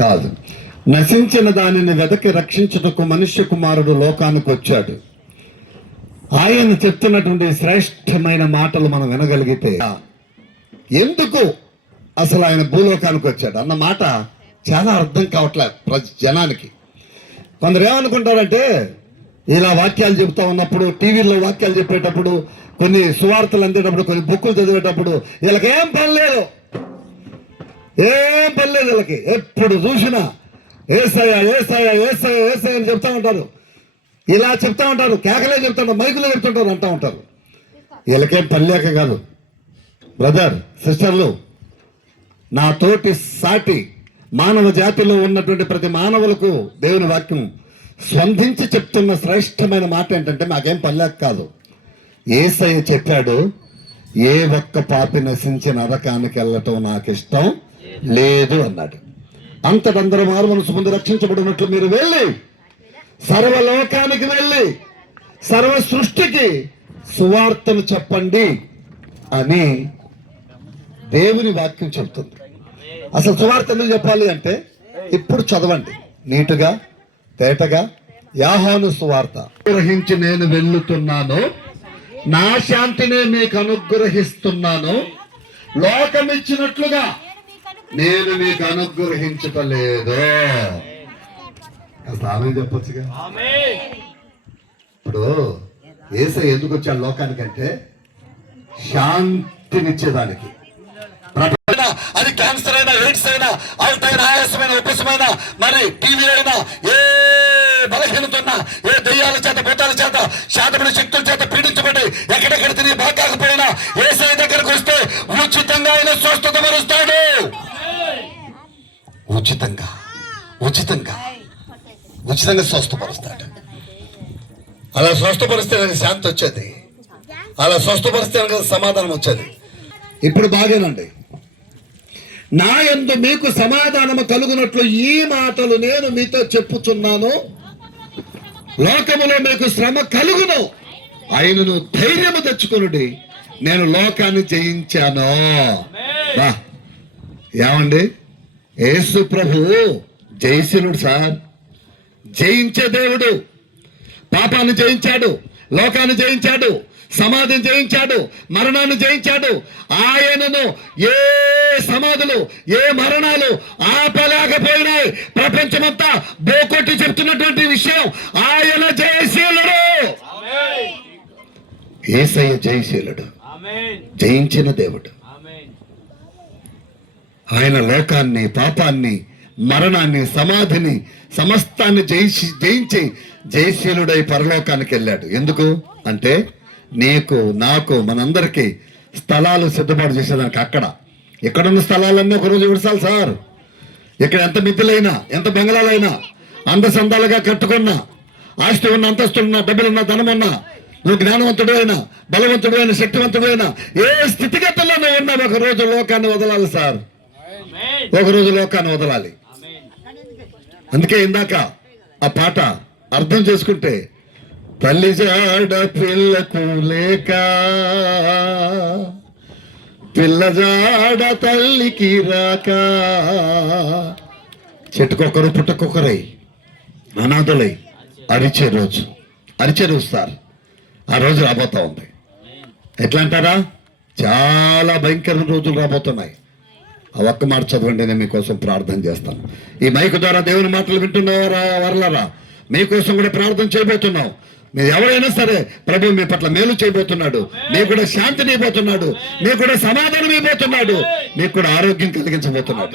కాదు. నశించిన దానిని వెదకి రక్షించుటకు మనుష్య కుమారుడు లోకానికి వచ్చాడు. ఆయన చెప్తున్నటువంటి శ్రేష్టమైన మాటలు మనం వినగలిగితే ఎందుకు అసలు ఆయన భూలోకానికి వచ్చాడు అన్న మాట చాలా అర్థం కావట్లేదు జనానికి. కొందరు ఏమనుకుంటారంటే, ఇలా వాక్యాలు చెబుతా ఉన్నప్పుడు, టీవీలో వాక్యాలు చెప్పేటప్పుడు, కొన్ని సువార్తలు అందేటప్పుడు, కొన్ని బుక్కులు చదివేటప్పుడు వీళ్ళకేం పని లేదు, ఏం పని లేదు వీళ్ళకి. ఎప్పుడు చూసినా ఏసయ్య ఏసయ్య ఏసయ్య ఏసయ్య అని చెప్తా ఉంటారు, ఇలా చెప్తా ఉంటారు, కేకలే చెప్తుంటారు, మైకులో చెప్తుంటారు, అంటూ ఉంటారు. వీళ్ళకేం పని లేక కాదు. బ్రదర్, సిస్టర్లు, నా తోటి సాటి మానవ జాతిలో ఉన్నటువంటి ప్రతి మానవులకు దేవుని వాక్యం స్పందించి చెప్తున్న శ్రేష్టమైన మాట ఏంటంటే, నాకేం పనిలేక కాదు, యేసయ్య చెప్పాడు, ఏ ఒక్క పాపి నశించి నరకానికి వెళ్ళటం నాకు ఇష్టం లేదు అన్నాడు. అంతటందరూ మారు మనసు ముందు రక్షించబడినట్లు మీరు వెళ్ళి సర్వలోకానికి వెళ్ళి సర్వ సృష్టికి సువార్తను చెప్పండి అని దేవుని వాక్యం చెబుతుంది. అసలు సువార్త ఎందుకు చెప్పాలి అంటే, ఇప్పుడు చదవండి నీటుగా తేటగా. యోహాను సువార్త, గ్రహించి నేను వెళ్ళుతున్నాను, నా శాంతినే మీకు అనుగ్రహిస్తున్నాను, లోకమిచ్చినట్లుగా నేను మీకు అనుగ్రహించటలేదు. ఆమె చెప్పొచ్చుగా. ఇప్పుడు యేసయ్య ఎందుకు వచ్చాడు లోకానికంటే, శాంతినిచ్చేదానికి. అది క్యాన్సర్ అయినా, ఎయిడ్స్ అయినా, అల్టైన ఆయాసమైన, ఉపశమైన, మరి టీవీ అయినా, ఏ బలహీనత ఉన్నా, ఏ దెయ్యాల చేత భూతాల చేత శాతమైన శక్తుల చేత పీడించబడి ఎక్కడెక్కడ తిరిగి బాగాకపోయినా యేసయ్య దగ్గరకు వస్తే ఉచితంగా ఆయన స్వస్థత పరుస్తాడు. ఉచితంగా ఉచితంగా ఉచితంగా స్వస్థపరుస్తాడు. అలా స్వస్థపరిస్తే నాకు శాంతి వచ్చేది, అలా స్వస్థపరిస్తే నాకు సమాధానం వచ్చేది. ఇప్పుడు బాగానండి, నా యందు మీకు సమాధానము కలుగునట్లు ఈ మాటలు నేను మీతో చెప్పుచున్నాను, లోకములో మీకు శ్రమ కలుగును, ఆయనను ధైర్యము తెచ్చుకొనుడి, నేను లోకాన్ని జయించాను. ఏమండి, యేసు ప్రభువు జయశీలుడు సార్, జయించే దేవుడు. పాపాన్ని జయించాడు, లోకాన్ని జయించాడు, సమాధిని జయించాడు, మరణాన్ని జయించాడు. ఆయనను ఏ సమాధులు, ఏ మరణాలు ఆపలేకపోయినాయి. ప్రపంచమంతా బోకొట్టి చెప్తున్నటువంటి విషయం, ఆయన జయశీలుడు. యేసయ్య జయశీలుడు, జయించిన దేవుడు. ఆయన లోకాన్ని, పాపాన్ని, మరణాన్ని, సమాధిని, సమస్తాన్ని జయించి జయశీలుడై పరలోకానికి వెళ్ళాడు. ఎందుకు అంటే, నీకు నాకు మనందరికీ స్థలాలు సిద్ధపాటు చేసేదానికి. అక్కడ ఎక్కడున్న స్థలాలన్నీ ఒకరోజు విడసాలి సార్. ఇక్కడ ఎంత మిద్దులైనా, ఎంత బంగ్లాలైనా, అందసందాలుగా కట్టుకున్నా, ఆస్తి ఉన్న, అంతస్తున్నా, డబ్బులున్నా, ధనమున్నా, నువ్వు జ్ఞానవంతుడు అయినా, బలవంతుడు అయినా, శక్తివంతుడు అయినా, ఏ స్థితిగతుల్లో నువ్వు ఉన్నా ఒకరోజు లోకాన్ని వదలాలి సార్, ఒకరోజు లోకాన్ని వదలాలి. అందుకే ఇందాక ఆ పాట అర్థం చేసుకుంటే, తల్లి జాడ పిల్లకు లేక, పిల్ల జాడ తల్లికి రాక, చెట్టుకొకరు పుట్టకొకరై అనాథలై అరిచే రోజు సార్, ఆ రోజు రాబోతా ఉంది. ఎట్లా అంటారా, చాలా భయంకరమైన రోజులు రాబోతున్నాయి. ఆ ఒక్క మాట చదవండి, నేను మీకోసం ప్రార్థన చేస్తాను. ఈ మైకు ద్వారా దేవుని మాటలు వింటున్నారా వర్లరా, మీకోసం కూడా ప్రార్థన చేయబోతున్నాం. మీరు ఎవరైనా సరే, ప్రభు మీ పట్ల మేలు చేయబోతున్నాడు, మీకు కూడా శాంతిని ఇవ్వబోతున్నాడు, మీకు కూడా సమాధానం ఇవ్వబోతున్నాడు, మీకు కూడా ఆరోగ్యం కలిగించబోతున్నాడు.